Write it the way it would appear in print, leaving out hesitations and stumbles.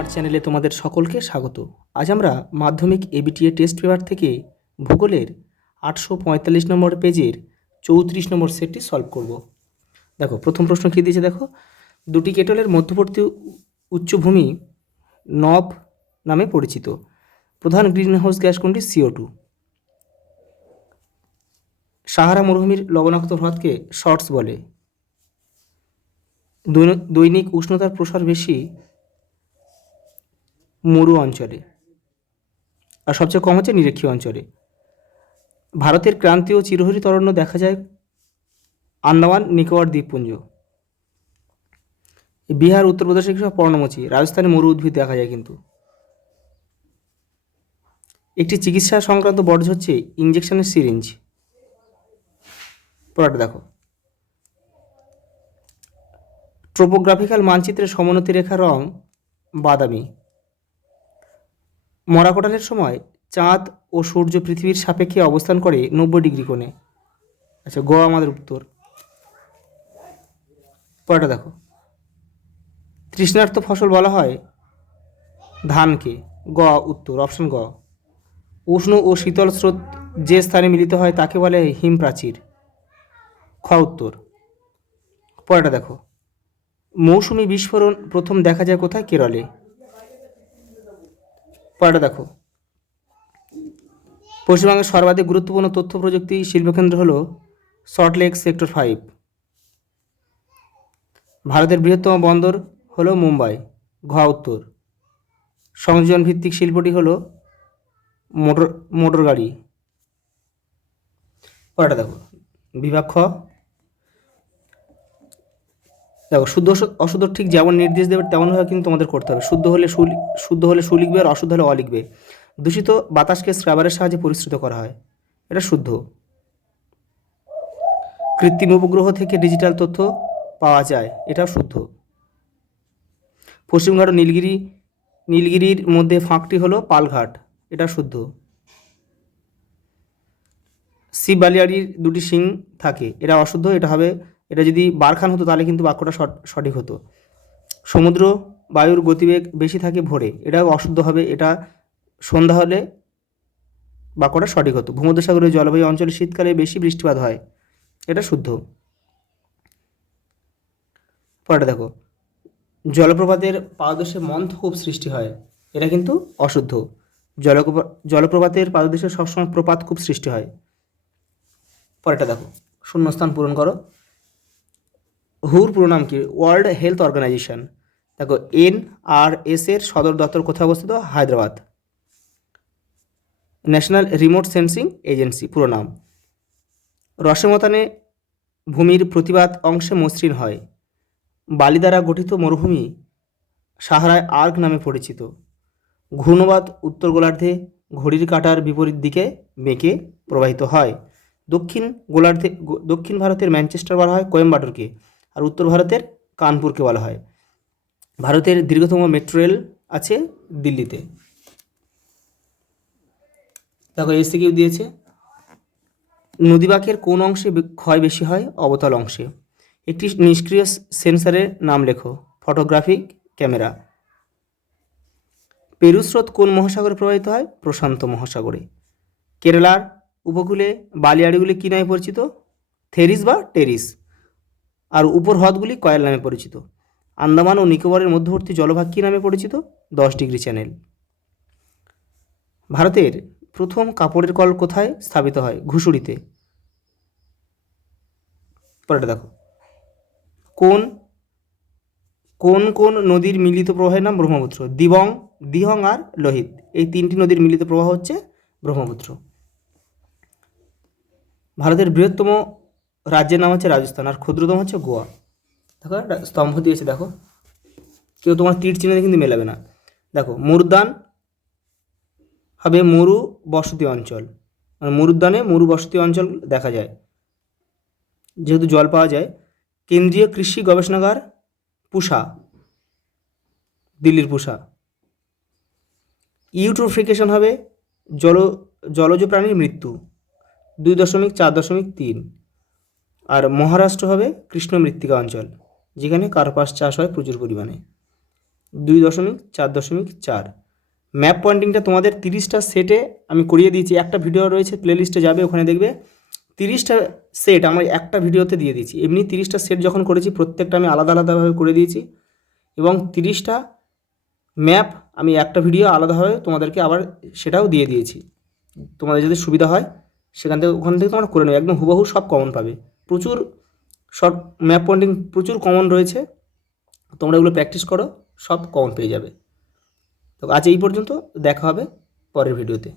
আমার চ্যানেলে তোমাদের সকলকে স্বাগত। আজ আমরা মাধ্যমিক এবিটিএ টেস্ট পেপার থেকে ভূগোলের 845 নম্বর পেজের 34 নম্বর সেটটি সলভ করব। দেখো প্রথম প্রশ্ন কী দিয়েছে দেখো, দুটি কেটলের মধ্যবর্তী উচ্চভূমি নব নামে পরিচিত। প্রধান গ্রিনহাউস গ্যাস কোনটি? CO2। সাহারা মরুভূমির লবণাক্ত হ্রদকে শর্টস বলে। দৈনিক উষ্ণতার প্রসার বেশি মরু অঞ্চলে, আর সবচেয়ে কম হচ্ছে নিরক্ষীয় অঞ্চলে। ভারতের ক্রান্তীয় চিরহরিত অরণ্য দেখা যায় আন্দামান নিকোবর দ্বীপপুঞ্জ। বিহার উত্তরপ্রদেশের কৃষক পর্ণমোচী, রাজস্থানে মরু উদ্ভিদ দেখা যায় কিন্তু। একটি চিকিৎসা সংক্রান্ত বর্জ্য হচ্ছে ইঞ্জেকশনের সিরিঞ্জ। পড়াটা দেখো, ট্রোপোগ্রাফিক্যাল মানচিত্রের সমোন্নতি রেখার রং বাদামি। মরাকোটালের সময় চাঁদ ও সূর্য পৃথিবীর সাপেক্ষে অবস্থান করে 90 ডিগ্রি কোণে। আচ্ছা, গ আমাদের উত্তর। পরেরটা দেখো, তৃষ্ণার্ত ফসল বলা হয় ধানকে। গ উত্তর, অপশন গ। উষ্ণ ও শীতল স্রোত যে স্থানে মিলিত হয় তাকে বলে হিম প্রাচীর। খ উত্তর। পরেরটা দেখো, মৌসুমী বিস্ফোরণ প্রথম দেখা যায় কোথায়? কেরলে। পরেরটা দেখো, পশ্চিমবঙ্গের সর্বাধিক গুরুত্বপূর্ণ তথ্য প্রযুক্তি শিল্পকেন্দ্র হল সল্টলেক সেক্টর 5। ভারতের বৃহত্তম বন্দর হল মুম্বাই। ঘ উত্তর। সংযোজন ভিত্তিক শিল্পটি হল মোটর গাড়ি। পরেরটা দেখো, বিভাগ খ। দেখো, শুদ্ধ অশুদ্ধ ঠিক যেমন নির্দেশ দেবে তেমনভাবে কিন্তু তোমাদের করতে হবে। শুদ্ধ হলে সু লিখবে, আর অশুদ্ধ হলে অ লিখবে। দূষিত বাতাসকে স্ক্রাবারের সাহায্যে পরিশ্রুত করা হয়, এটা শুদ্ধ। কৃত্রিম উপগ্রহ থেকে ডিজিটাল তথ্য পাওয়া যায়, এটাও শুদ্ধ। পশ্চিমঘাট ও নীলগিরির মধ্যে ফাঁকটি হলো পালঘাট, এটা শুদ্ধ। শিব বালিয়াড়ির দুটি শিং থাকে, এটা অশুদ্ধ। এটা যদি বারখান হতো তাহলে কিন্তু বাক্যটা সঠিক হতো। সমুদ্র বায়ুর গতিবেগ বেশি থাকে ভোরে, এটাও অশুদ্ধ হবে। এটা সন্ধ্যা হলে বাক্যটা সঠিক হতো। ভূমধ্যসাগরীয় জলবায়ু অঞ্চলে শীতকালে বেশি বৃষ্টিপাত হয়, এটা শুদ্ধ। পরেটা দেখো, জলপ্রপাতের পাদদেশে মন্থকূপ সৃষ্টি হয়, এটা কিন্তু অশুদ্ধ। জলপ্রপাতের পাদদেশে সবসময় প্রপাতকূপ সৃষ্টি হয়। পরেরটা দেখো, শূন্যস্থান পূরণ করো। হুর পুরো নাম কি? World Health Organization. দেখো, NRS এর সদর দপ্তর কোথায় অবস্থিত? Hyderabad. National Remote Sensing Agency পুরো নাম। রসমতানে ভূমির প্রতিবাদ অংশে মসৃণ হয়। বালি দ্বারা গঠিত মরুভূমি সাহারায় আর্ক নামে পরিচিত। ঘূর্ণবাত উত্তর গোলার্ধে ঘড়ির কাঁটার বিপরীত দিকে বেঁকে প্রবাহিত হয়। দক্ষিণ ভারতের ম্যানচেস্টার বলা হয় কোয়েম্বাটোরকে, আর উত্তর ভারতের কানপুরকে বলা হয়। ভারতের দীর্ঘতম মেট্রো রেল আছে দিল্লিতে। দেখো, এসিকিউ দিয়েছে, নদীবাঁকের কোন অংশে ক্ষয় বেশি হয়? অবতল অংশে। একটি নিষ্ক্রিয় সেন্সরের নাম লেখো। Photographic camera. পেরু স্রোত কোন মহাসাগরে প্রবাহিত হয়? প্রশান্ত মহাসাগরে। কেরালার উপকূলে বালিয়াড়িগুলি কী নামে পরিচিত? থেরিস বা টেরিস। আর উপর হ্রদগুলি কয়াল নামে পরিচিত। আন্দামান ও নিকোবরের মধ্যবর্তী জলভাগ কী নামে পরিচিত? 10 ডিগ্রি চ্যানেল। ভারতের প্রথম কাপড়ের কল কোথায় স্থাপিত হয়? ঘুষুড়িতে। পরেটা দেখো, কোন কোন নদীর মিলিত প্রবাহের নাম ব্রহ্মপুত্র? দিহং আর লোহিত, এই 3টি নদীর মিলিত প্রবাহ হচ্ছে ব্রহ্মপুত্র। ভারতের বৃহত্তম রাজ্যের নাম হচ্ছে রাজস্থান, আর ক্ষুদ্রতম হচ্ছে গোয়া। দেখো, একটা স্তম্ভ দিয়েছে, দেখো, কেউ তোমার তীর চিহ্ন কিন্তু মেলাবে না। দেখো, মরুদ্যান হবে মরু বসতি অঞ্চল, মানে মরুদ্যানে মরু বসতি অঞ্চল দেখা যায় যেহেতু জল পাওয়া যায়। কেন্দ্রীয় কৃষি গবেষণাগার পুসা, দিল্লির পুসা। ইউট্রোফিকেশন হবে জলজ প্রাণীর মৃত্যু, 2.4.3। আর মহারাষ্ট্র হবে কৃষ্ণ মৃত্তিকা অঞ্চল, যেখানে কার্পাস চাষ হয় প্রচুর পরিমাণে। 2.4.4। ম্যাপ পয়েন্টিংটা তোমাদের 30টা সেটে আমি করিয়ে দিয়েছি, একটা ভিডিও রয়েছে প্লেলিস্টে যাবে, ওখানে দেখবে 30টা সেট আমার একটা ভিডিওতে দিয়ে দিয়েছি। এমনি 30টা সেট যখন করেছি প্রত্যেকটা আমি আলাদা আলাদাভাবে করে দিয়েছি, এবং 30টা ম্যাপ আমি একটা ভিডিও আলাদাভাবে তোমাদেরকে আবার সেটাও দিয়ে দিয়েছি। তোমাদের যদি সুবিধা হয় ওখান থেকে তোমরা করে নেবে, একদম হুবহু সব কমন পাবে। প্রচুর শর্ট ম্যাপ পয়েন্টিং প্রচুর কমন রয়েছে, তোমরা এগুলো প্র্যাকটিস করো, সব কমন পেয়ে যাবে। তো আজ এই পর্যন্ত, দেখা হবে পরের ভিডিওতে।